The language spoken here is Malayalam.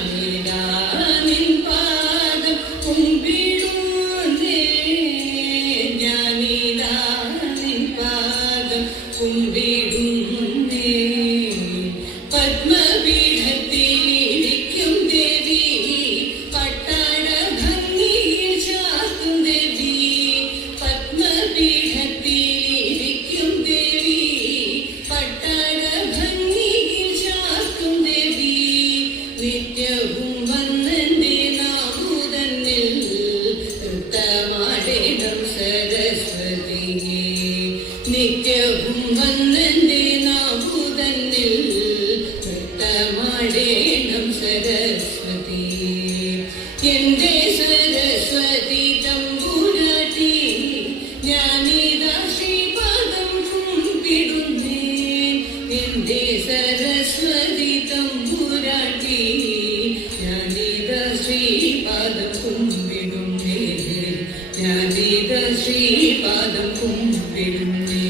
ഞാനിതാ you do? ശ്രീപാദം കുമ്പിടുന്നേ.